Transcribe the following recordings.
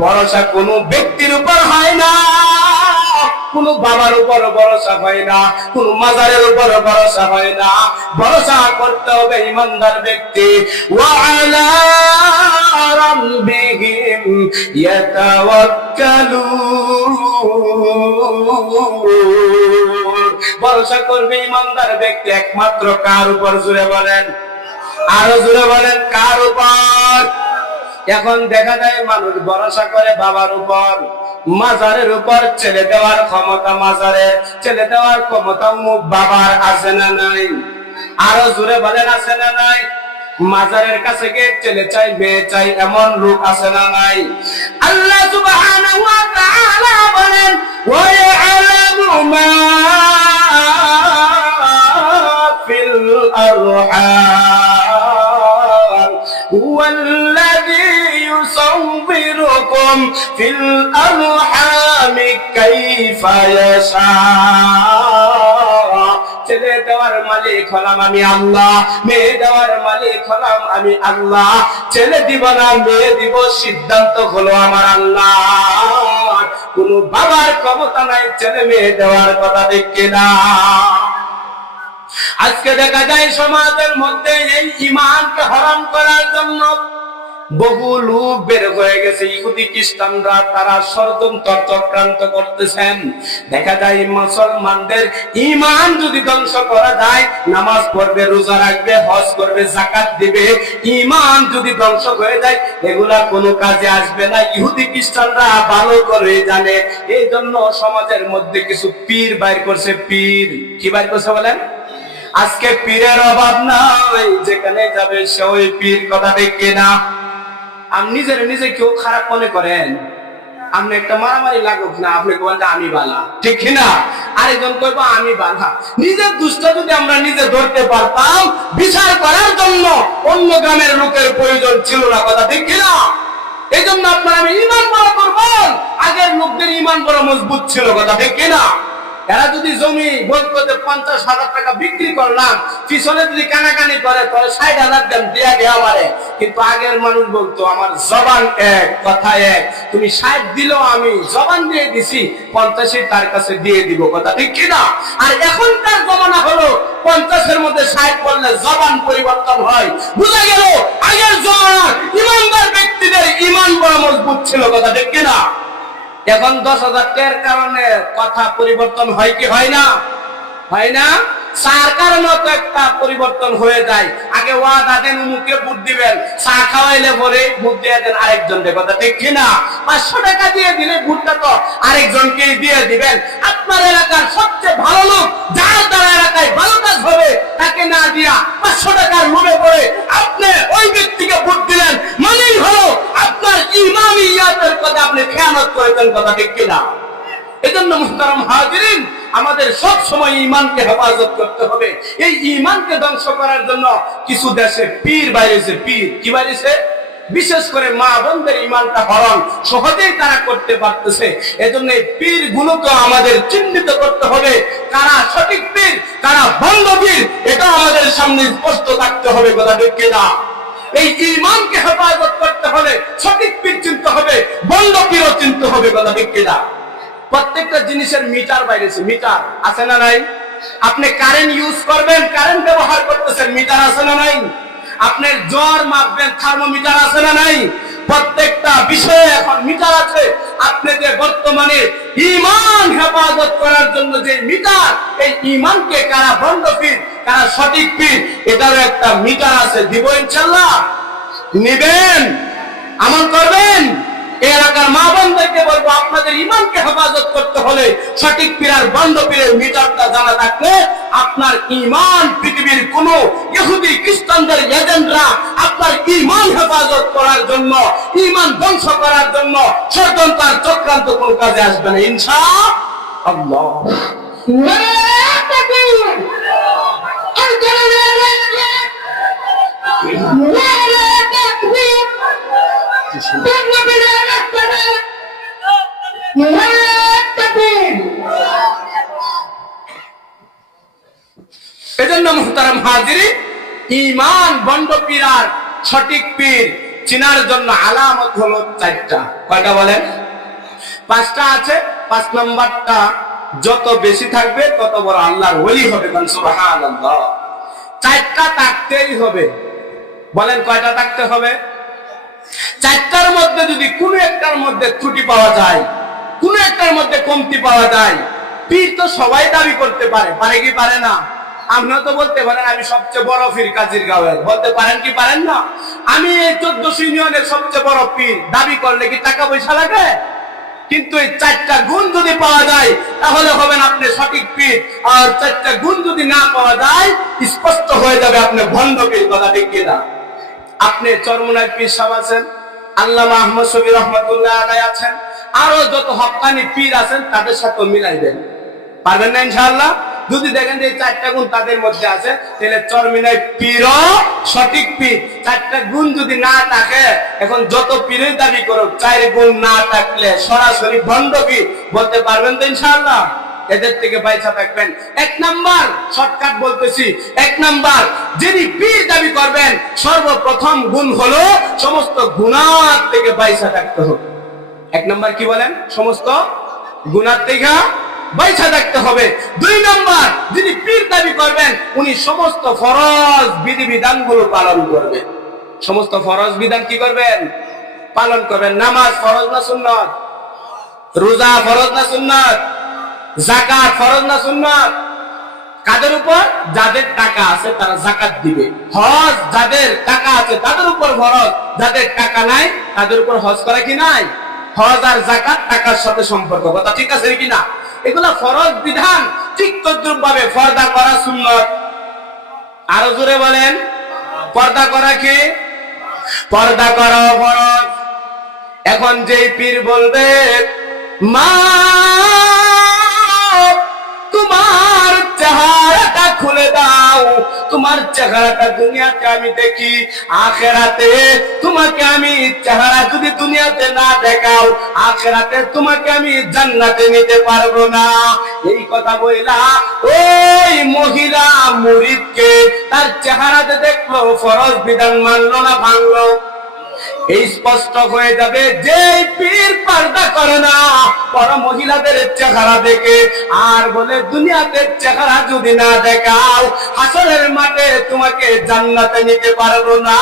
ভরসা কোনো ব্যক্তির উপর হয় না, কোন বাবার উপর ভরসা হয় না, কোন মাজারের উপর ভরসা হয় না। ভরসা করতে হবে ইমানদার ব্যক্তি। ওয়া আলা রাব্বিহিম ইয়াতাওয়াক্কালুন, ভরসা করবে ইমানদার ব্যক্তি একমাত্র কার উপর? জোরে বলেন, আরো জোরে বলেন, কার উপর? এখন দেখা যায় মানুষ ভরসা করে বাবার উপর, মাজারের উপর। ছেলে দেওয়ার ক্ষমতা মাজারের, ছেলে দেওয়ার ক্ষমতা বাবার আছে না নাই? আরো জোরে বলেন, আছে না নাই? মাজারের কাছে গিয়ে ছেলে চাই মেয়ে চাই এমন লোক আছে না নাই? আল্লাহ সুবহানাহু ওয়া তাআলা বলেন, ওয়া ইয়ালামু মা ফিল আরহাম হুয়াল্লাযী ইউসাউবিরুকুম ফিল আরহামি কাইফা ইয়াশা। ছেলে দেওয়ার মালিক হলাম আমি আল্লাহ, মেয়ে দেওয়ার মালিক হলাম আমি আল্লাহ। ছেলে দিব না মেয়ে দিব, সিদ্ধান্ত হলো আমার আল্লাহ। কোন বাবার ক্ষমতা নাই ছেলে মেয়ে দেওয়ার কথা, দেখে না? আজকে দেখা যায় সমাজের মধ্যে এই ঈমানকে হারাম করার জন্য বহু লোক বের হয়ে গেছে। ইহুদি খ্রিস্টানরা তারা ষড়যন্ত্র চক্রান্ত করতেছেন। দেখা যায় মুসলমানদের ঈমান যদি ধ্বংস করা যায়, নামাজ পড়বে, রোজা রাখবে, হজ করবে, যাকাত দিবে, ঈমান যদি ধ্বংস হয়ে যায় এগুলা কোনো কাজে আসবে না। ইহুদি খ্রিস্টানরা ভালো করে জানে। এই জন্য সমাজের মধ্যে কিছু পীর বাইর করছে। পীর কি বাইর করছে বলেন? আজকে পীরের অভাব নাই, যেখানে যাবে সে ওই পীর, কথা দেখে না? আপনি নিজের নিজে কেউ খারাপ মনে করেন, আপনি একটা মারামারি লাগুক না, আপনি বলতে আমি বালা, ঠিক না? আরেকজন কইব আমি বালা। নিজের দুষ্ট যদি আমরা নিজে ধরতে পারতাম, বিচার করার জন্য অন্য গ্রামের লোকের প্রয়োজন ছিল না, কথা ঠিক না? এই জন্য আপনার আমি ঈমান বড় করবেন, আগের লোকদের ঈমান বড় মজবুত ছিল, কথা ঠিক না? এরা যদি জমি বলতো যে 50,000 টাকা বিক্রি করলাম, পিছনে যদি কানাকানি করে তাহলে 60,000 দেন দিয়া গে আমারে। কিন্তু আগের মানুষ বলতো আমার জবান এক, কথা এক, তুমি 60 দিলেও আমি জবান দিয়ে দিছি, 50 তার কাছে দিয়ে দিব, কথা ঠিক কিনা? আর এখনকার জমানা হলো 50-এর মধ্যে 60 বললে জবান পরিবর্তন হয়। বুঝা গেল আগের জমানার ইমানদার ব্যক্তিদের ঈমান বড় মজবুত ছিল, কথা ঠিক কিনা? এখন 10,000 টাকার কারণে কথা পরিবর্তন হয় কি হয় না? হয় না? চার কারণে তো একটা পরিবর্তন হয়ে যায়। আগে ওয়াদা দেন মুখে ভোট দিবেন, চা খাওয়াইলে পরে ভোট দিয়ে দেন আরেকজনকে, কথা ঠিক কিনা? 500 টাকা দিয়ে দিলে ভোটটা তো আরেকজনকে দিয়ে দিবেন। আপনার এলাকার সবচেয়ে ভালো লোক, যার দ্বারা এলাকায় ভালো কাজ হবে, তাকে না দিয়া 500 টাকার লোভে পড়ে আপনি ওই ব্যক্তিকে ভোট দিলেন, মানেই হলো আপনার ইমামিয়াতের কথা আপনি খেয়ানত করেছেন, কথা ঠিক কিনা? এজন্য মুহতারাম হাজিরিন, আমাদের সব সময় ঈমানকে হেফাজত করতে হবে। এই ঈমানকে ধ্বংস করার জন্য কিছু দেশে পীর বাইরেছে। পীর কি বাইরেছে? বিশেষ করে মা বোনদের ঈমানটা হরণ সহজেই তারা করতে পারতেছে। এজন্য এই পীর গুলোকে আমাদের চিহ্নিত করতে হবে, কারা সঠিক পীর কারা ভণ্ড পীর, এটা আমাদের সামনে স্পষ্ট থাকতে হবে, কথা ঠিক কিনা? এই ঈমানকে হেফাজত করতে হলে সঠিক পীর চিনতে হবে, ভণ্ড পীরও চিনতে হবে, কথা ঠিক কিনা? প্রত্যেকটা জিনিসের মিটার বাইরেছে। মিটার আছে না নাই? আপনি কারেন্ট ইউজ করবেন, কারেন্ট ব্যবহার করতেছেন, মিটার আছে না নাই? আপনার জ্বর মাপবেন, থার্মোমিটার আছে না নাই? প্রত্যেকটা বিষয়ে এখন মিটার আছে। আপনি যে বর্তমানে ঈমান হেফাজত করার জন্য যে মিটার, এই ঈমানকে কারা ভণ্ড পীর কারা সঠিক পীর, এটারও একটা মিটার আছে। দিব ইনশাআল্লাহ? নিবেন? আমল করবেন? এলাকার মা বোনদেরকে বলবো, আপনাদের ঈমানকে হেফাজত করতে হলে সঠিক পীর আর ভণ্ড পীরের মিটারটা জানা থাকলে আপনার ঈমান পৃথিবীর কোন ইহুদি খ্রিস্টানদের এজেন্টরা আপনার ঈমান হেফাজত করার জন্য, ঈমান ধ্বংস করার জন্য ষড়যন্ত্র আর চক্রান্ত কোন কাজে আসবে না ইনশাআল্লাহ। এজন্য মুহতারাম হাজিরিন, ঈমান ভণ্ড পীর আর সঠিক পীর চিনার জন্য আলামত হলো চারটা। কয়টা বলেন? পাঁচটা আছে। 5 নাম্বারটা যত বেশি থাকবে তত বড় আল্লাহর ওলি হবে। সুবহানাল্লাহ। চারটা থাকতেই হবে। বলেন কয়টা থাকতে হবে? চারটার মধ্যে যদি কোনো একটার মধ্যে ত্রুটি পাওয়া যায়, কোনো একটার মধ্যে কমতি পাওয়া যায়, পীর তো সবাই দাবি করতে পারে, পারে কি পারে না? আপনিও তো বলতে পারেন আমি সবচেয়ে বড় পীর কাজীর গাঁয়ের, বলতে পারেন কি পারেন না? আমি এই 1400 ইউনিয়নের সবচেয়ে বড় পীর দাবি করলে কি টাকা পয়সা লাগে? কিন্তু এই চারটা গুণ যদি পাওয়া যায় তাহলে হবেন আপনি সঠিক পীর। আর চারটা গুণ যদি না পাওয়া যায় স্পষ্ট হয়ে যাবে আপনি ভণ্ড পীর। কথা ঠিক কিনা? আপনি চরমনায় পীর সাহেব আছেন, আল্লামা আহমদ শফি রহমাতুল্লাহ আলাইহি আছেন, আরো যত হক্কানি পীর আছেন তাদের সাথে মিলাইবেন। পারবেন না ইনশাআল্লাহ? যদি দেখেন যে এই চারটা গুণ তাদের মধ্যে আছে তাহলে চরমনায় পীরও সঠিক পীর। চারটা গুণ যদি না থাকে, এখন যত পীরের দাবি করুক, 4 গুণ না থাকলে সরাসরি ভণ্ড পীর। বলতে পারবেন তো ইনশাআল্লাহ? এদের থেকে বাইচা থাকবেন। 1 নাম্বার শর্টকাট বলতেছি। 1 নাম্বার, যিনি পীর দাবি করবেন সর্বপ্রথম গুণ হলো সমস্ত গুনাহ থেকে বাইচা থাকতে হবে। 1 নাম্বার কি বলেন? সমস্ত গুনাহ থেকে বাইচা থাকতে হবে। 2 নাম্বার, যিনি পীর দাবি করবেন উনি সমস্ত ফরজ বিধিবিধানগুলো পালন করবেন। সমস্ত ফরজ বিধান কি করবেন? পালন করবেন। নামাজ ফরজ না সুন্নাত? রোজা ফরজ না সুন্নাত? যাকাত ফরজ না সুন্নাত? কাদের উপর? যাদের টাকা আছে তারা যাকাত দিবে। হজ যাদের টাকা আছে তাদের উপর ফরজ, যাদের টাকা নাই তাদের উপর হজ করা কি নাই? হজ আর যাকাত টাকার সাথে সম্পর্ক। কথা ঠিক আছে কি না? এগুলা ফরজ বিধান। ঠিক তদ্রুপ ভাবে পর্দা করা সুন্নাত। আরো জোরে বলেন, পর্দা করা কি? পর্দা করা ফরজ। এখন যেই পীর বলবে মা তোমার চেহারাটা খুলে দাও, তোমার চেহারাটা দুনিয়াতে আমি দেখি, আখেরাতে তোমাকে আমি চেহারা যদি দুনিয়াতে না দেখাও, আখেরাতে তোমাকে আমি জান্নাতে নিতে পারবো না। এই কথা বইলা ওই মহিলা মুরিদকে তার চেহারাতে দেখলো, ফরজ বিধান মানলো না ভাঙলো? এই স্পষ্ট হয়ে যাবে যে পীর পর্দা করে না, বড় মহিলাদের চেহারা দেখে আর বলে দুনিয়াতে চেহারা যদি না দেখাও হাসরের মাঠে তোমাকে জান্নাতে নিতে পারবো না।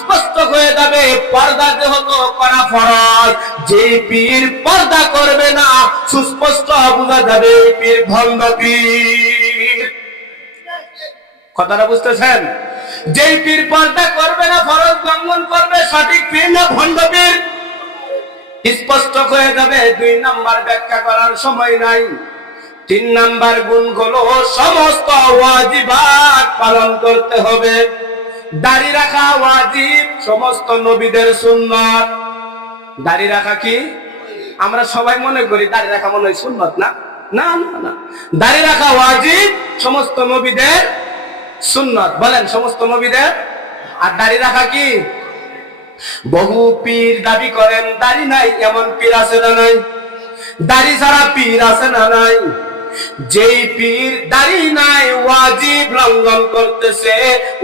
স্পষ্ট হয়ে যাবে পর্দা যেহেতু করা ফরজ, যে পীর পর্দা করবে না সুস্পষ্ট বোঝা যাবে পীর ভণ্ড পীর। কথাটা বুঝতেছেন? যেই পীর পর্দা করবে না, ফরজ লঙ্ঘন করবে, সঠিক পীর না ভণ্ড পীর? স্পষ্ট হয়ে যাবে। 2 নাম্বার ব্যাখ্যা করার সময় নাই। 3 নাম্বার গুণ হলো সমস্ত ওয়াজিবাত পালন করতে হবে। দাড়ি রাখা ওয়াজিব, সমস্ত নবীদের সুন্নাত। দাড়ি রাখা কি? আমরা সবাই মনে করি দাড়ি রাখা মনে হয় সুন্নাত। না না না, দাড়ি রাখা ওয়াজিব, সমস্ত নবীদের সুন্নাত। বলেন সমস্ত নবীদের। আর দাড়ি রাখা কি? বহু পীর দাবি করেন দাড়ি নাই, এমন পীর আছে না নাই? দাড়ি ছাড়া পীর আছে না নাই? যেই পীর দাড়ি নাই ওয়াজিব লঙ্ঘন করতেছে।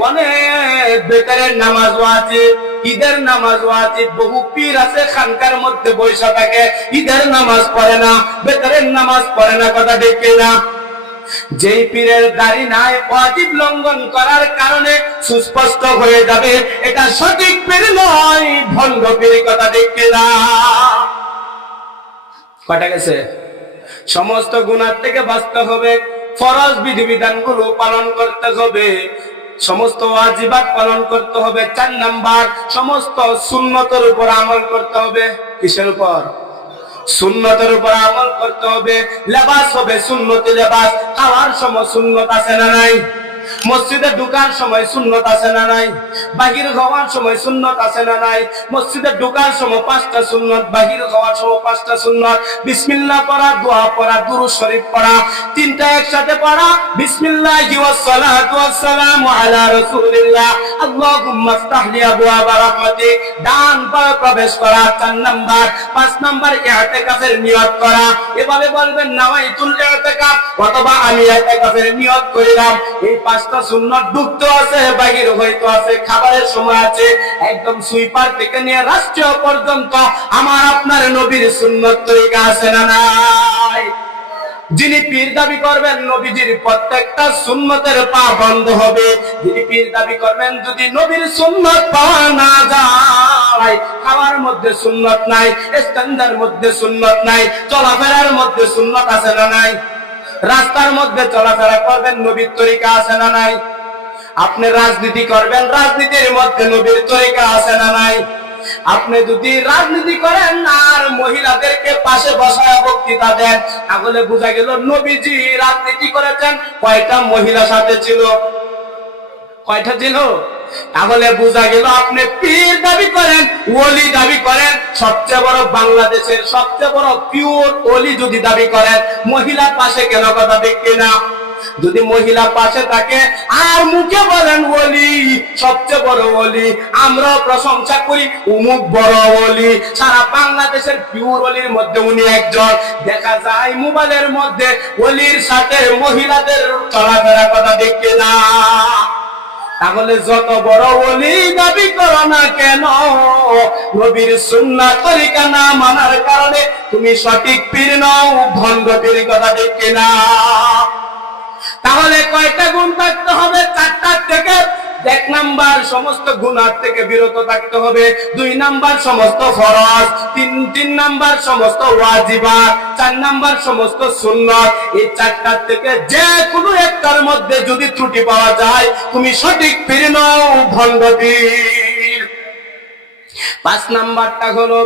অনেক বেকারের নামাজ ওয়াজিব, ঈদের নামাজ ওয়াজিব। বহু পীর আছে খানকার মধ্যে বৈশা থাকে, ঈদের নামাজ পড়ে না, বেকারের নামাজ পড়ে না। কথা দেখে না? যেই পীরের দাড়ি নাই ওয়াজিব লঙ্ঘন করার কারণে সুস্পষ্ট হয়ে যাবে এটা সঠিক পীর নয়, ভণ্ড পীর। কথা দেখে না? কটা গেছে? সমস্ত গুনাহ থেকে বাঁচতে হবে, ফরজ বিধিবিধানগুলো পালন করতে হবে, সমস্ত ওয়াজিবাত পালন করতে হবে। 4 নাম্বার, সমস্ত সুন্নতের উপর আমল করতে হবে। কিসের উপর? সুন্নতের উপর আমল করতে হবে। লেবাস হবে সুন্নতি লেবাস। খাওয়ার সময় সুন্নত আছে না নাই? মসজিদে ঢোকার সময় সুন্নত আছে না নাই? বাহির হওয়ার সময় সুন্নত আছে না নাই? মসজিদে ঢোকার সময় 5টা সুন্নত, বাহির হওয়ার সময় 5টা সুন্নত। বিসমিল্লাহ পড়া, দোয়া পড়া, দুরূদ শরীফ পড়া, 3টা একসাথে পড়া। বিসমিল্লাহি ওয়াস সালাতু ওয়াস সালামু আলা রাসূলিল্লাহ, আল্লাহুম্মা ইফতাহ লি আবওয়াবা রাহমাতিক। ডান পায়ে প্রবেশ করা 4 নাম্বার। 5 নাম্বার ইতিকাফের নিয়ত করা। এভাবে বলবেন নাওয়াইতুল ইতিকাফ, অথবা আমি ইতিকাফের নিয়ত করিলাম। এই 5 পাঁচটা সুন্নত ডুবত আছে, বাহির হইতো আছে, খাবারের সময় আছে, একদম সুইপার থেকে নিয়ে রাষ্ট্রীয় পর্যন্ত আমার আপনার নবীর সুন্নত তরিকা আছে না নাই? যিনি পীর দাবি করবেন নবীজির প্রত্যেকটা সুন্নতের পা বন্ধ হবে। যিনি পীর দাবি করবেন যদি নবীর সুন্নত পাওয়া না যায়, খাওয়ার মধ্যে সুন্নত নাই, স্ট্যান্ডার মধ্যে সুন্নত নাই, চলাফেরার মধ্যে সুন্নত আছে না নাই? রাস্তার মধ্যে চলাফেরা করবেন নবীর তরিকা আছে না নাই? আপনি রাজনীতি করবেন, রাজনীতির মধ্যে নবীর তরিকা আছে না নাই? আপনি যদি রাজনীতি করেন আর মহিলাদেরকে পাশে বসায় বক্তৃতা দেন, তাহলে বোঝা গেল নবীজি রাজনীতি করেছেন। কয়টা মহিলা সাথে ছিল? কয়টা ছিল? তাহলে বোঝা গেল আপনি পীর দাবি করেন, ওলি দাবি করেন, সবচেয়ে বড় বাংলাদেশের সবচেয়ে বড় পিওর ওলি যদি দাবি করেন, মহিলার পাশে কেন কথা দেখবে না? যদি মহিলা পাশে থাকে আর মুখে বলেন ওলি, সবচেয়ে বড় ওলি, আমরা প্রশংসা করি উমুক বড় ওলি, সারা বাংলাদেশের পিওর ওলির মধ্যে উনি একজন। দেখা যায় মোবাইলের মধ্যে ওলির সাথে মহিলাদের চলাফেরা কথা দেখবে না। তাহলে যত বড় ওলি দাবি করো না কেন, নবীর সুন্নাত তরিকা না মানার কারণে তুমি সঠিক পীর নও, ভণ্ড পীর কথা দেখবে না। তাহলে কয়টা গুণ থাকতে হবে? চারটার থেকে। এক নাম্বার সমস্ত গুনাহ থেকে বিরত থাকতে হবে, 2 নাম্বার সমস্ত ফরজ, 3 নাম্বার সমস্ত ওয়াজিবাত, 4 নাম্বার সমস্ত সুন্নাত। এই চারটার থেকে যে কোনো একটার মধ্যে যদি ত্রুটি পাওয়া যায়, তুমি সঠিক পীর নও, ভণ্ড পীর। 5 নাম্বারটা হলো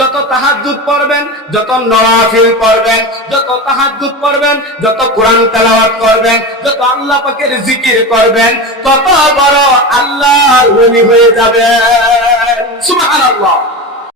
যত তাহাজ্জুদ পড়বেন, যত নওয়াফিল পড়বেন, যত তাহাজ্জুদ পড়বেন, যত কোরআন তেলাওয়াত করবেন, যত আল্লাহ পাকের জিকির করবেন, তত বড় আল্লাহর ওলি হয়ে যাবেন। সুবহানাল্লাহ।